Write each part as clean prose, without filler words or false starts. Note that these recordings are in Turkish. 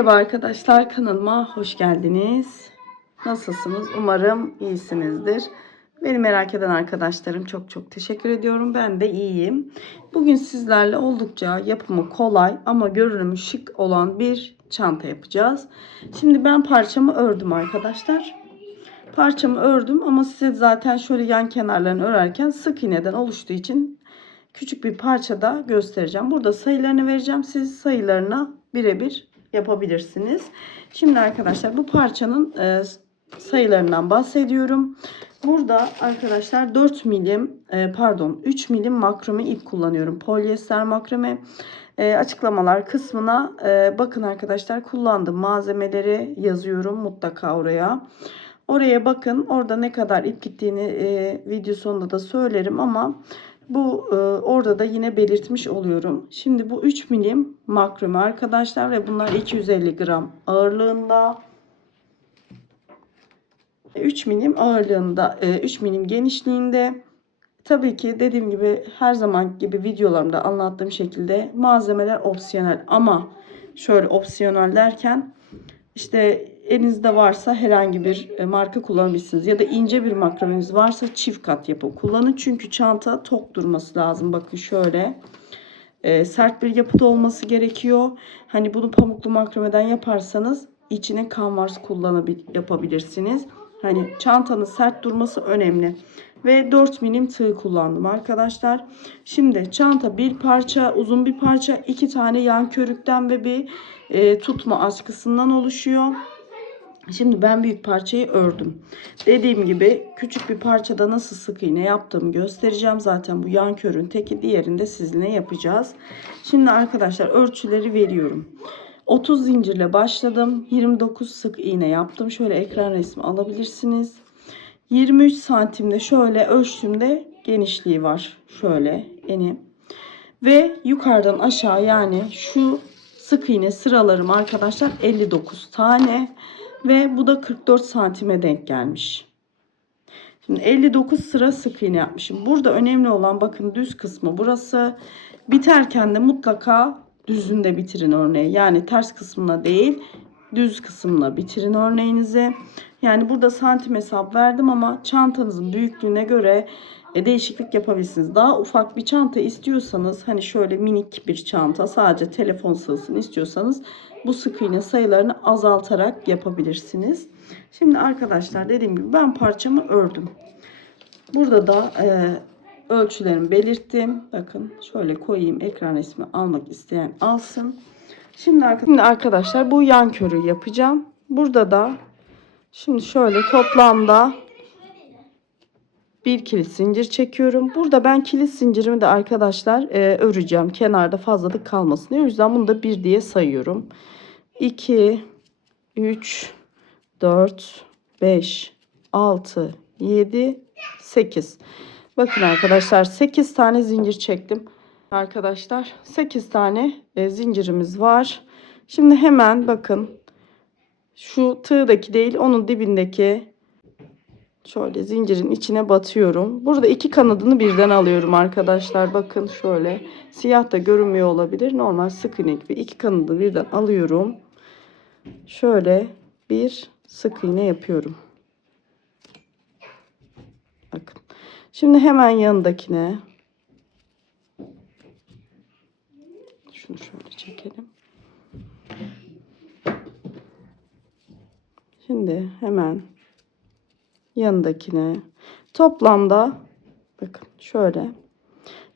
Merhaba arkadaşlar, kanalıma hoş geldiniz. Nasılsınız? Umarım iyisinizdir. Beni merak eden arkadaşlarım çok teşekkür ediyorum. Ben de iyiyim. Bugün sizlerle oldukça yapımı kolay ama görünümü şık olan bir çanta yapacağız. Şimdi ben parçamı ördüm arkadaşlar. Parçamı ördüm ama size zaten şöyle yan kenarlarını örerken sık iğneden oluştuğu için küçük bir parçada göstereceğim. Burada sayılarını vereceğim. Siz sayılarına birebir yapabilirsiniz. Şimdi arkadaşlar bu parçanın sayılarından bahsediyorum. Burada arkadaşlar 4 milim 3 milim makrome ip kullanıyorum. Polyester makrome. Açıklamalar kısmına bakın arkadaşlar, kullandığım malzemeleri yazıyorum mutlaka oraya. Oraya bakın, orada ne kadar ip gittiğini video sonunda da söylerim ama bu orada da yine belirtmiş oluyorum. Şimdi bu 3 milim makrome arkadaşlar ve bunlar 250 gram ağırlığında. 3 milim ağırlığında, 3 milim genişliğinde. Tabii ki dediğim gibi her zaman gibi videolarımda anlattığım şekilde malzemeler opsiyonel, ama şöyle opsiyonel derken işte elinizde varsa herhangi bir marka kullanabilirsiniz ya da ince bir makromeniz varsa çift kat yapıp kullanın. Çünkü çanta tok durması lazım. Bakın şöyle sert bir yapıda olması gerekiyor. Hani bunu pamuklu makromeden yaparsanız içine kanvas yapabilirsiniz. Hani çantanın sert durması önemli. Ve 4 milim tığ kullandım arkadaşlar. Şimdi çanta bir parça, uzun bir parça, 2 tane yan körükten ve bir tutma askısından oluşuyor. Şimdi ben büyük parçayı ördüm. Dediğim gibi küçük bir parçada nasıl sık iğne yaptığımı göstereceğim. Zaten bu yan körün teki, diğerinde sizinle yapacağız. Şimdi arkadaşlar ölçüleri veriyorum. 30 zincirle başladım. 29 sık iğne yaptım. Şöyle ekran resmi alabilirsiniz. 23 santimde şöyle ölçtüğümde genişliği var. Şöyle eni. Ve yukarıdan aşağı, yani şu sık iğne sıralarım arkadaşlar 59 tane. Ve bu da 44 santime denk gelmiş. Şimdi 59 sıra sık iğne yapmışım. Burada önemli olan bakın düz kısmı burası. Biterken de mutlaka düzünde bitirin örneği. Yani ters kısmına değil, düz kısmına bitirin örneğinizi. Yani burada santim hesap verdim ama çantanızın büyüklüğüne göre değişiklik yapabilirsiniz. Daha ufak bir çanta istiyorsanız, hani şöyle minik bir çanta, sadece telefon sığsın istiyorsanız bu sık iğne sayılarını azaltarak yapabilirsiniz. Şimdi arkadaşlar dediğim gibi ben parçamı ördüm. Burada da ölçülerimi belirttim. Bakın şöyle koyayım, ekran resmi almak isteyen alsın. Şimdi arkadaşlar bu yan körü yapacağım. Burada da şimdi şöyle toplamda bir kilit zincir çekiyorum. Burada ben kilit zincirimi de arkadaşlar öreceğim. Kenarda fazlalık kalmasın diye. O yüzden bunu da 1 diye sayıyorum. 2, 3, 4, 5, 6, 7, 8. Bakın arkadaşlar 8 tane zincir çektim. Arkadaşlar 8 tane zincirimiz var. Şimdi hemen bakın şu tığdaki değil, onun dibindeki şöyle zincirin içine batıyorum. Burada iki kanadını birden alıyorum arkadaşlar. Bakın şöyle siyah da görünmüyor olabilir. Normal sık iğne gibi iki kanadı birden alıyorum. Şöyle bir sık iğne yapıyorum. Bakın. Şimdi hemen yanındakine şunu şöyle çekelim. Şimdi hemen yanındakine toplamda bakın şöyle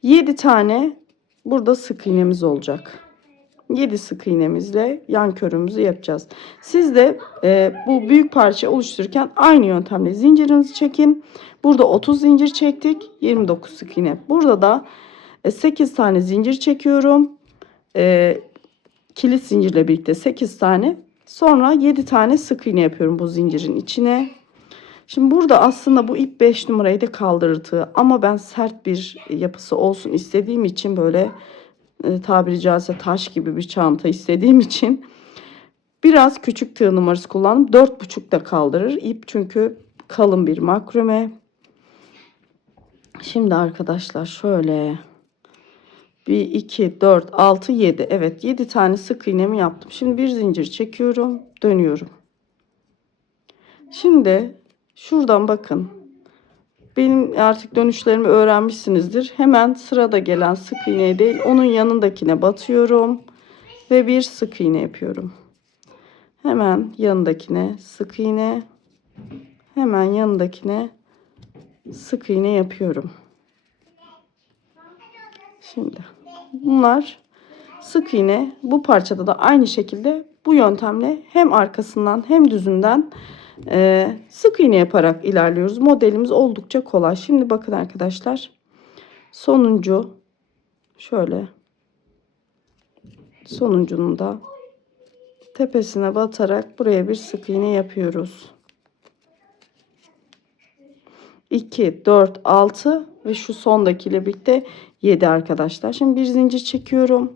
7 tane burada sık iğnemiz olacak. 7 sık iğnemizle yan körümüzü yapacağız. Siz de bu büyük parça oluştururken aynı yöntemle zincirinizi çekin. Burada 30 zincir çektik. 29 sık iğne. Burada da 8 tane zincir çekiyorum. Kilit zincirle birlikte 8 tane. Sonra 7 tane sık iğne yapıyorum bu zincirin içine. Şimdi burada aslında bu ip 5 numarayı da kaldırır tığ. Ama ben sert bir yapısı olsun istediğim için, böyle tabiri caizse taş gibi bir çanta istediğim için biraz küçük tığ numarası kullandım. 4,5 da kaldırır ip, çünkü kalın bir makrome. Şimdi arkadaşlar şöyle 1, 2, 4, 6, 7. Evet, 7 tane sık iğnemi yaptım. Şimdi bir zincir çekiyorum. Dönüyorum. Şimdi şuradan bakın. Benim artık dönüşlerimi öğrenmişsinizdir. Hemen sırada gelen sık iğneye değil, onun yanındakine batıyorum. Ve bir sık iğne yapıyorum. Hemen yanındakine sık iğne. Hemen yanındakine sık iğne yapıyorum. Şimdi bunlar sık iğne. Bu parçada da aynı şekilde bu yöntemle hem arkasından hem düzünden sık iğne yaparak ilerliyoruz. Modelimiz oldukça kolay. Şimdi bakın arkadaşlar. Sonuncu şöyle, sonuncunun da tepesine batarak buraya bir sık iğne yapıyoruz. 2, 4, 6 ve şu sondaki ile birlikte 7 arkadaşlar. Şimdi bir zincir çekiyorum.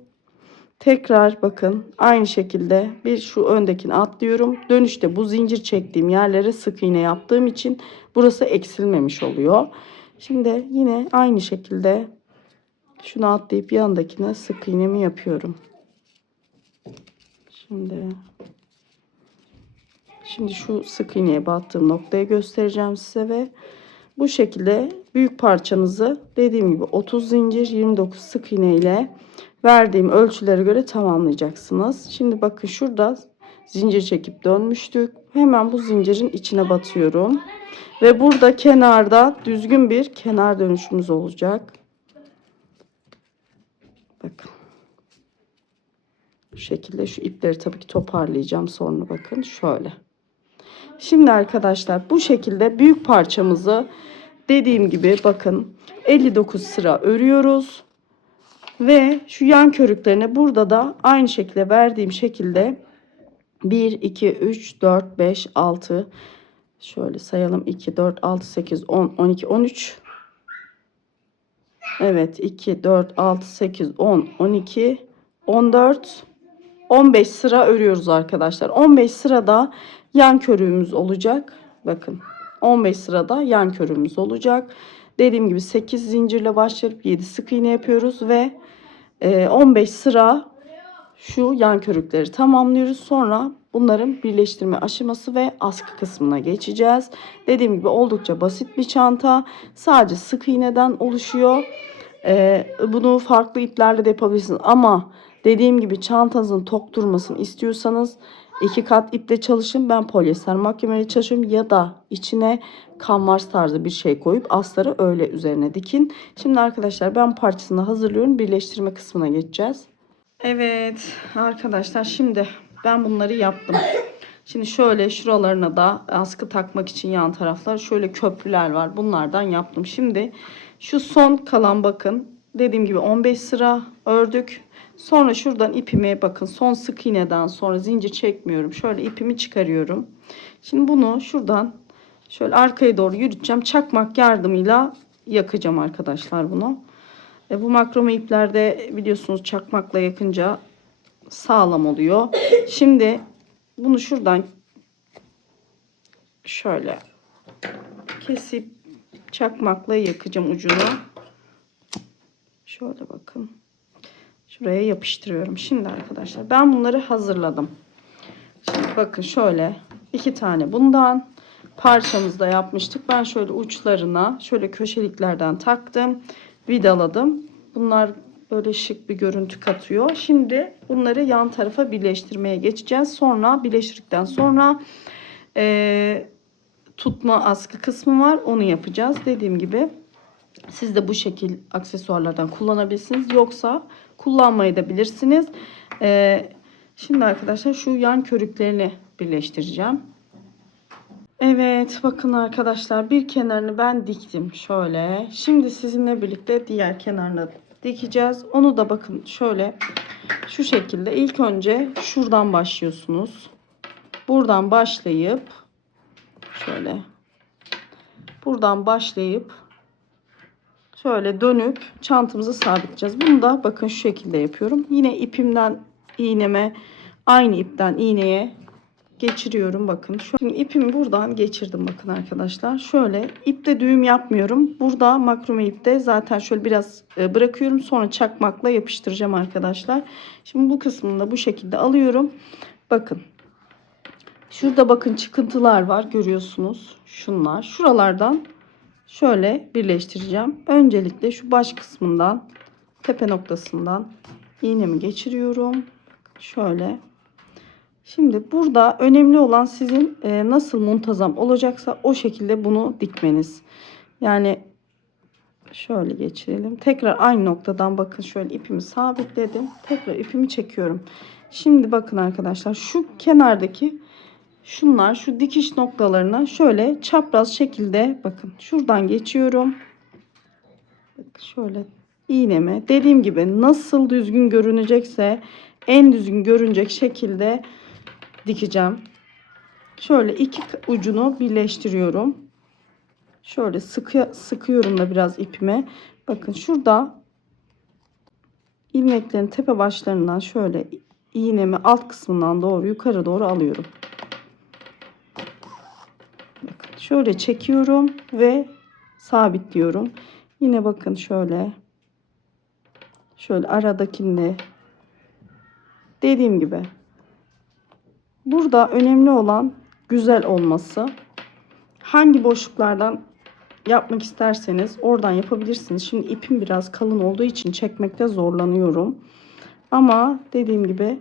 Tekrar bakın aynı şekilde bir şu öndekini atlıyorum. Dönüşte bu zincir çektiğim yerlere sık iğne yaptığım için burası eksilmemiş oluyor. Şimdi yine aynı şekilde şunu atlayıp yanındakine sık iğnemi yapıyorum. Şimdi şu sık iğneye battığım noktayı göstereceğim size ve bu şekilde büyük parçanızı dediğim gibi 30 zincir 29 sık iğne ile verdiğim ölçülere göre tamamlayacaksınız. Şimdi bakın şurada zincir çekip dönmüştük. Hemen bu zincirin içine batıyorum. Ve burada kenarda düzgün bir kenar dönüşümüz olacak. Bakın. Bu şekilde şu ipleri tabii ki toparlayacağım sonra bakın şöyle. Şimdi arkadaşlar bu şekilde büyük parçamızı dediğim gibi bakın 59 sıra örüyoruz. Ve şu yan körüklerine burada da aynı şekilde verdiğim şekilde 1, 2, 3, 4, 5, 6 şöyle sayalım 2, 4, 6, 8, 10, 12, 13. Evet 2, 4, 6, 8, 10, 12, 14, 15 sıra örüyoruz arkadaşlar. 15 sırada yan körüğümüz olacak. Bakın 15 sırada yan körüğümüz olacak. Dediğim gibi 8 zincirle başlayıp 7 sık iğne yapıyoruz ve 15 sıra şu yan körükleri tamamlıyoruz. Sonra bunların birleştirme aşaması ve askı kısmına geçeceğiz. Dediğim gibi oldukça basit bir çanta. Sadece sık iğneden oluşuyor. Bunu farklı iplerle de yapabilirsiniz. Ama dediğim gibi çantanızın tok durmasını istiyorsanız 2 kat iple çalışın. Ben polyester mahkemeyle çalışıyorum. Ya da içine kanvas tarzı bir şey koyup astarı öyle üzerine dikin. Şimdi arkadaşlar ben parçasını hazırlıyorum. Birleştirme kısmına geçeceğiz. Evet arkadaşlar şimdi ben bunları yaptım. Şimdi şöyle şuralarına da askı takmak için yan taraflar şöyle köprüler var. Bunlardan yaptım. Şimdi şu son kalan bakın dediğim gibi 15 sıra ördük. Sonra şuradan ipimi bakın son sık iğneden sonra zincir çekmiyorum. Şöyle ipimi çıkarıyorum. Şimdi bunu şuradan şöyle arkaya doğru yürüteceğim. Çakmak yardımıyla yakacağım arkadaşlar bunu. Bu makrome iplerde biliyorsunuz çakmakla yakınca sağlam oluyor. Şimdi bunu şuradan şöyle kesip çakmakla yakacağım ucunu. Şöyle bakın. Şuraya yapıştırıyorum. Şimdi arkadaşlar ben bunları hazırladım. Şimdi bakın şöyle 2 tane bundan parçamızda yapmıştık. Ben şöyle uçlarına şöyle köşeliklerden taktım. Vidaladım. Bunlar böyle şık bir görüntü katıyor. Şimdi bunları yan tarafa birleştirmeye geçeceğiz. Sonra birleştirdikten sonra tutma askı kısmı var. Onu yapacağız. Dediğim gibi siz de bu şekil aksesuarlardan kullanabilirsiniz. Yoksa kullanmayı da bilirsiniz. Şimdi arkadaşlar şu yan körüklerini birleştireceğim. Evet bakın arkadaşlar bir kenarını ben diktim şöyle. Şimdi sizinle birlikte diğer kenarını dikeceğiz. Onu da bakın şöyle şu şekilde ilk önce şuradan başlıyorsunuz. Buradan başlayıp şöyle buradan başlayıp şöyle dönüp çantamızı sabitleyeceğiz. Bunu da bakın şu şekilde yapıyorum. Yine ipimden iğneme aynı ipten iğneye geçiriyorum bakın. Şimdi ipimi buradan geçirdim bakın arkadaşlar. Şöyle ipte düğüm yapmıyorum. Burada makrome ipte zaten şöyle biraz bırakıyorum. Sonra çakmakla yapıştıracağım arkadaşlar. Şimdi bu kısmını da bu şekilde alıyorum. Bakın. Şurada bakın çıkıntılar var görüyorsunuz. Şunlar. Şuralardan şöyle birleştireceğim. Öncelikle şu baş kısmından tepe noktasından iğnemi geçiriyorum. Şöyle. Şimdi burada önemli olan sizin nasıl muntazam olacaksa o şekilde bunu dikmeniz. Yani şöyle geçirelim. Tekrar aynı noktadan bakın şöyle ipimi sabitledim. Tekrar ipimi çekiyorum. Şimdi bakın arkadaşlar şu kenardaki şunlar şu dikiş noktalarına şöyle çapraz şekilde bakın şuradan geçiyorum. Bakın şöyle iğnemi dediğim gibi nasıl düzgün görünecekse en düzgün görünecek şekilde dikeceğim. Şöyle iki ucunu birleştiriyorum. Şöyle sıkıyorum da biraz ipime. Bakın şurada ilmeklerin tepe başlarından şöyle iğnemi alt kısmından doğru yukarı doğru alıyorum. Bakın şöyle çekiyorum ve sabitliyorum. Yine bakın şöyle aradakini dediğim gibi burada önemli olan güzel olması. Hangi boşluklardan yapmak isterseniz oradan yapabilirsiniz. Şimdi ipim biraz kalın olduğu için çekmekte zorlanıyorum. Ama dediğim gibi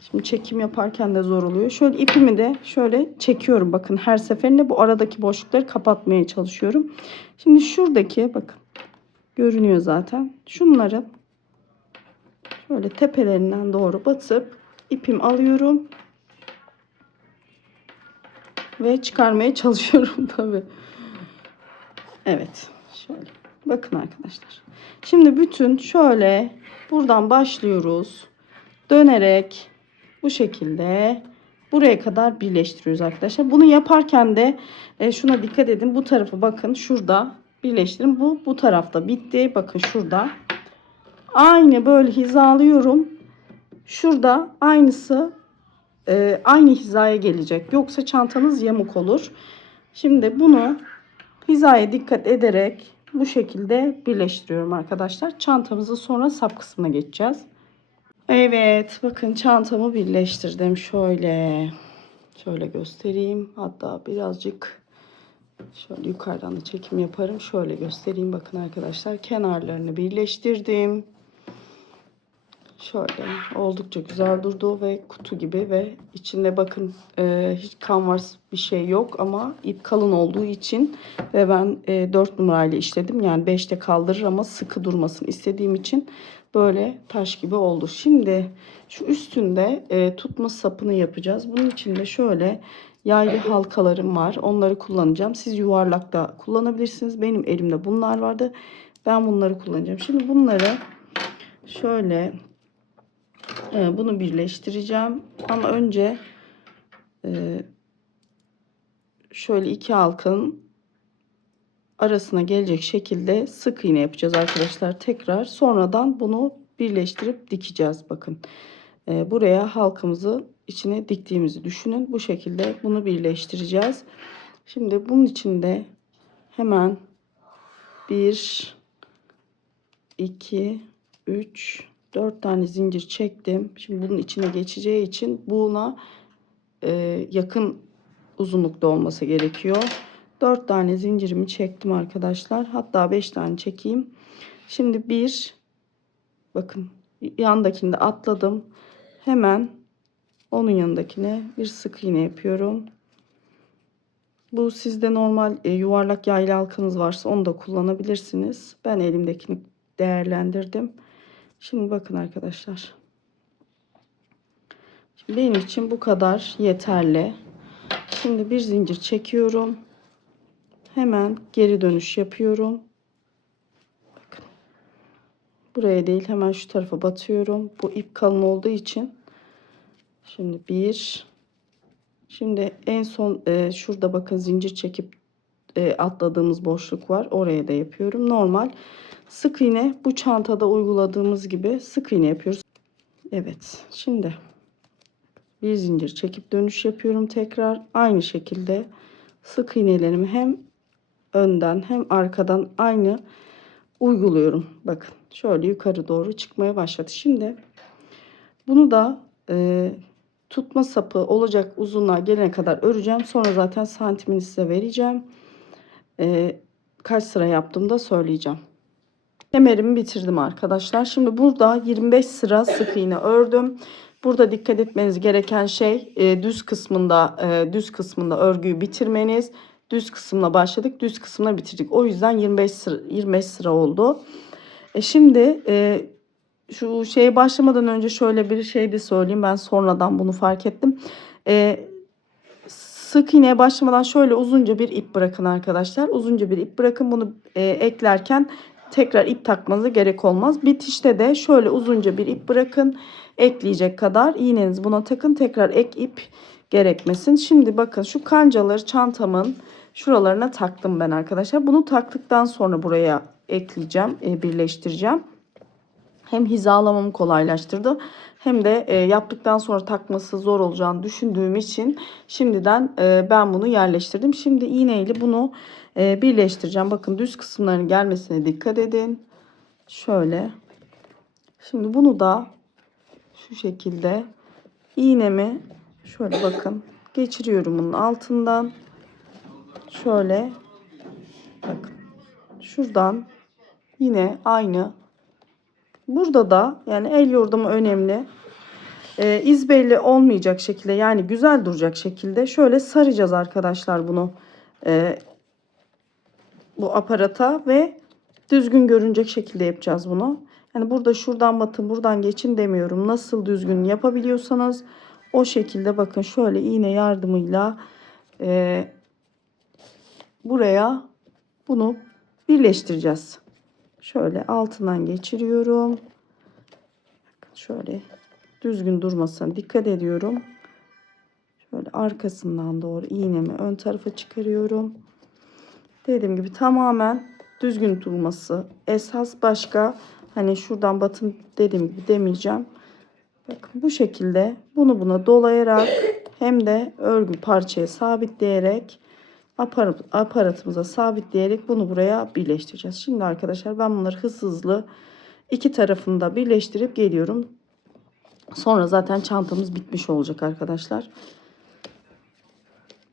şimdi çekim yaparken de zor oluyor. Şöyle ipimi de şöyle çekiyorum. Bakın her seferinde bu aradaki boşlukları kapatmaya çalışıyorum. Şimdi şuradaki bakın görünüyor zaten. Şunların şöyle tepelerinden doğru batıp ipimi alıyorum. Ve çıkarmaya çalışıyorum tabii. Evet. Şöyle. Bakın arkadaşlar. Şimdi bütün şöyle buradan başlıyoruz. Dönerek bu şekilde buraya kadar birleştiriyoruz arkadaşlar. Bunu yaparken de şuna dikkat edin. Bu tarafı bakın şurada birleştirin. Bu tarafta bitti. Bakın şurada. Aynı böyle hizalıyorum. Şurada aynısı aynı hizaya gelecek. Yoksa çantanız yamuk olur. Şimdi bunu hizaya dikkat ederek bu şekilde birleştiriyorum arkadaşlar. Çantamızı sonra sap kısmına geçeceğiz. Evet, bakın çantamı birleştirdim. Şöyle göstereyim. Hatta birazcık şöyle yukarıdan da çekim yaparım. Şöyle göstereyim. Bakın arkadaşlar kenarlarını birleştirdim. Şöyle oldukça güzel durdu ve kutu gibi ve içinde bakın hiç kanvas bir şey yok ama ip kalın olduğu için ve ben 4 numarayla işledim. Yani 5'te kaldırır ama sıkı durmasını istediğim için böyle taş gibi oldu. Şimdi şu üstünde tutma sapını yapacağız. Bunun için de şöyle yaylı halkalarım var. Onları kullanacağım. Siz yuvarlak da kullanabilirsiniz. Benim elimde bunlar vardı. Ben bunları kullanacağım. Şimdi bunları şöyle bunu birleştireceğim. Ama önce şöyle iki halkanın arasına gelecek şekilde sık iğne yapacağız arkadaşlar. Tekrar sonradan bunu birleştirip dikeceğiz. Bakın buraya halkamızı içine diktiğimizi düşünün. Bu şekilde bunu birleştireceğiz. Şimdi bunun içinde hemen 1 2 3 4 tane zincir çektim. Şimdi bunun içine geçeceği için buna yakın uzunlukta olması gerekiyor. 4 tane zincirimi çektim arkadaşlar. Hatta 5 tane çekeyim. Şimdi bakın yandakinde atladım. Hemen onun yanındakine bir sık iğne yapıyorum. Bu sizde normal yuvarlak yaylı halkanız varsa onu da kullanabilirsiniz. Ben elimdekini değerlendirdim. Şimdi bakın arkadaşlar. Şimdi benim için bu kadar yeterli. Şimdi bir zincir çekiyorum. Hemen geri dönüş yapıyorum. Bakın. Buraya değil hemen şu tarafa batıyorum. Bu ip kalın olduğu için. Şimdi en son şurada bakın zincir çekip atladığımız boşluk var. Oraya da yapıyorum. Normal sık iğne bu çantada uyguladığımız gibi sık iğne yapıyoruz. Evet. Şimdi bir zincir çekip dönüş yapıyorum tekrar. Aynı şekilde sık iğnelerimi hem önden hem arkadan aynı uyguluyorum. Bakın şöyle yukarı doğru çıkmaya başladı. Şimdi bunu da tutma sapı olacak uzunluğa gelene kadar öreceğim. Sonra zaten santimini size vereceğim. Kaç sıra yaptığımda söyleyeceğim. Kemerimi bitirdim arkadaşlar. Şimdi burada 25 sıra sık iğne ördüm. Burada dikkat etmeniz gereken şey düz kısmında örgüyü bitirmeniz. Düz kısımla başladık, düz kısımla bitirdik. O yüzden 25 sıra oldu. Şimdi şu şeye başlamadan önce şöyle bir şey de söyleyeyim. Ben sonradan bunu fark ettim. Sık iğneye başlamadan şöyle uzunca bir ip bırakın arkadaşlar. Uzunca bir ip bırakın. Bunu eklerken tekrar ip takmanıza gerek olmaz. Bitişte de şöyle uzunca bir ip bırakın. Ekleyecek kadar iğnenizi buna takın. Tekrar ek ip gerekmesin. Şimdi bakın şu kancaları çantamın şuralarına taktım ben arkadaşlar. Bunu taktıktan sonra buraya ekleyeceğim, birleştireceğim. Hem hizalamamı kolaylaştırdı hem de yaptıktan sonra takması zor olacağını düşündüğüm için şimdiden ben bunu yerleştirdim. Şimdi iğneyle bunu birleştireceğim. Bakın düz kısımların gelmesine dikkat edin. Şöyle. Şimdi bunu da şu şekilde iğnemi şöyle bakın geçiriyorum bunun altından. Şöyle bakın. Şuradan yine aynı. Burada da yani el yordamı önemli. İz belli olmayacak şekilde yani güzel duracak şekilde şöyle saracağız arkadaşlar bunu bu aparata ve düzgün görünecek şekilde yapacağız bunu. Yani burada şuradan batın buradan geçin demiyorum. Nasıl düzgün yapabiliyorsanız o şekilde bakın şöyle iğne yardımıyla buraya bunu birleştireceğiz. Şöyle altından geçiriyorum. Şöyle düzgün durmasına dikkat ediyorum. Şöyle arkasından doğru iğnemi ön tarafa çıkarıyorum. Dediğim gibi tamamen düzgün durması esas, başka hani şuradan batın dediğim gibi demeyeceğim. Bakın bu şekilde bunu buna dolayarak hem de örgü parçaya sabitleyerek aparatımıza sabitleyerek bunu buraya birleştireceğiz. Şimdi arkadaşlar ben bunları hızlı iki tarafını da birleştirip geliyorum. Sonra zaten çantamız bitmiş olacak arkadaşlar.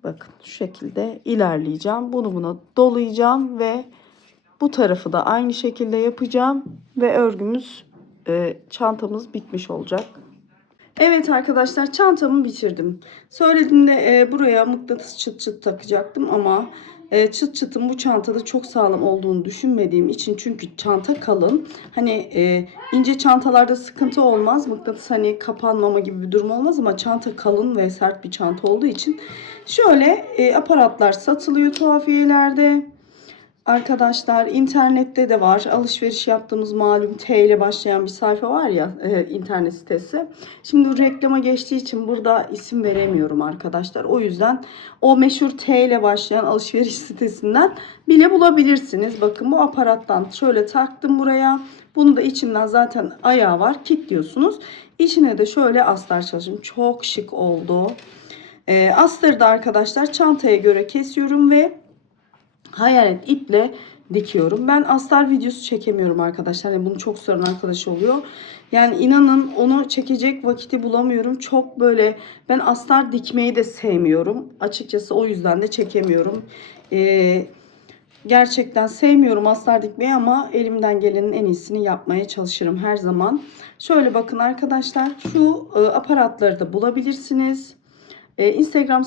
Bakın şu şekilde ilerleyeceğim. Bunu buna dolayacağım ve bu tarafı da aynı şekilde yapacağım. Ve örgümüz, çantamız bitmiş olacak. Evet arkadaşlar çantamı bitirdim. Söylediğimde buraya mıknatıs çıt çıt takacaktım ama çıt çıtın bu çantada çok sağlam olduğunu düşünmediğim için, çünkü çanta kalın. Hani ince çantalarda sıkıntı olmaz. Mıknatıs hani kapanmama gibi bir durum olmaz ama çanta kalın ve sert bir çanta olduğu için şöyle aparatlar satılıyor tuhafiyelerde. Arkadaşlar internette de var. Alışveriş yaptığımız malum T ile başlayan bir sayfa var ya, internet sitesi. Şimdi reklama geçtiği için burada isim veremiyorum arkadaşlar. O yüzden o meşhur T ile başlayan alışveriş sitesinden bile bulabilirsiniz. Bakın bu aparattan şöyle taktım buraya. Bunu da içinden zaten ayağı var. Kilitliyorsunuz. İçine de şöyle astar çalıştım. Çok şık oldu. Astarı da arkadaşlar çantaya göre kesiyorum ve hayalet iple dikiyorum. Ben astar videosu çekemiyorum arkadaşlar. Yani bunu çok soran arkadaş oluyor. Yani inanın onu çekecek vakiti bulamıyorum. Çok böyle ben astar dikmeyi de sevmiyorum. Açıkçası o yüzden de çekemiyorum. Gerçekten sevmiyorum astar dikmeyi ama elimden gelenin en iyisini yapmaya çalışırım her zaman. Şöyle bakın arkadaşlar, şu aparatları da bulabilirsiniz. Instagram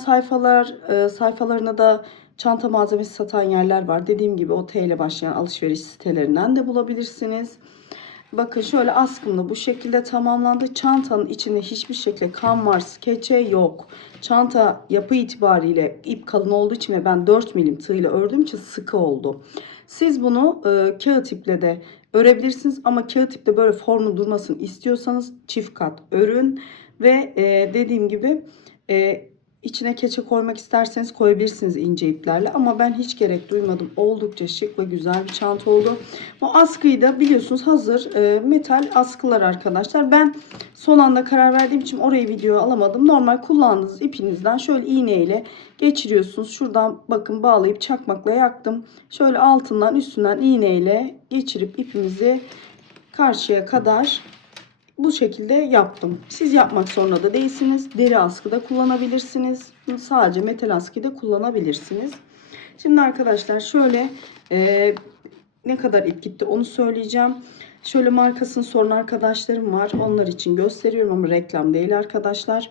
sayfalarına da çanta malzemesi satan yerler var. Dediğim gibi o T ile başlayan alışveriş sitelerinden de bulabilirsiniz. Bakın şöyle askımda bu şekilde tamamlandı. Çantanın içinde hiçbir şekilde kanvar, keçe yok. Çanta yapı itibariyle ip kalın olduğu için ve ben 4 milim tığ ile ördüğüm için sıkı oldu. Siz bunu kağıt iple de örebilirsiniz ama kağıt iple böyle formu durmasını istiyorsanız çift kat örün ve dediğim gibi içine keçe koymak isterseniz koyabilirsiniz ince iplerle. Ama ben hiç gerek duymadım. Oldukça şık ve güzel bir çanta oldu. Bu askıyı da biliyorsunuz hazır metal askılar arkadaşlar. Ben son anda karar verdiğim için orayı videoya alamadım. Normal kullandığınız ipinizden şöyle iğneyle geçiriyorsunuz. Şuradan bakın bağlayıp çakmakla yaktım. Şöyle altından üstünden iğneyle geçirip ipimizi karşıya kadar bu şekilde yaptım. Siz yapmak zorunda da değilsiniz. Deri askı da kullanabilirsiniz. Sadece metal askıyı da kullanabilirsiniz. Şimdi arkadaşlar şöyle ne kadar ip gitti onu söyleyeceğim. Şöyle markasını soran arkadaşlarım var. Onlar için gösteriyorum ama reklam değil arkadaşlar.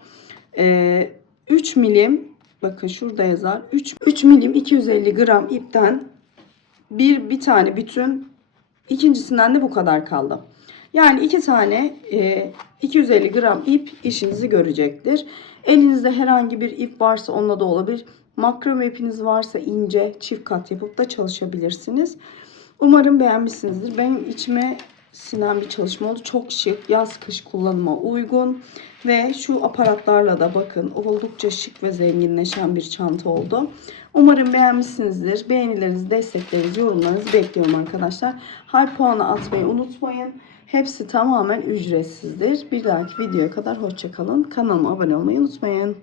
3 milim, bakın şurada yazar. 3 milim 250 gram ipten bir tane bütün, ikincisinden de bu kadar kaldı. Yani 2 tane 250 gram ip işinizi görecektir. Elinizde herhangi bir ip varsa onunla da olabilir. Makrame ipiniz varsa ince çift kat yapıp da çalışabilirsiniz. Umarım beğenmişsinizdir. Benim içime sinen bir çalışma oldu. Çok şık, yaz kış kullanıma uygun ve şu aparatlarla da bakın oldukça şık ve zenginleşen bir çanta oldu. Umarım beğenmişsinizdir. Beğenilerinizi, desteklerinizi, yorumlarınızı bekliyorum arkadaşlar. Hype puanı atmayı unutmayın. Hepsi tamamen ücretsizdir. Bir dahaki videoya kadar hoşça kalın. Kanalıma abone olmayı unutmayın.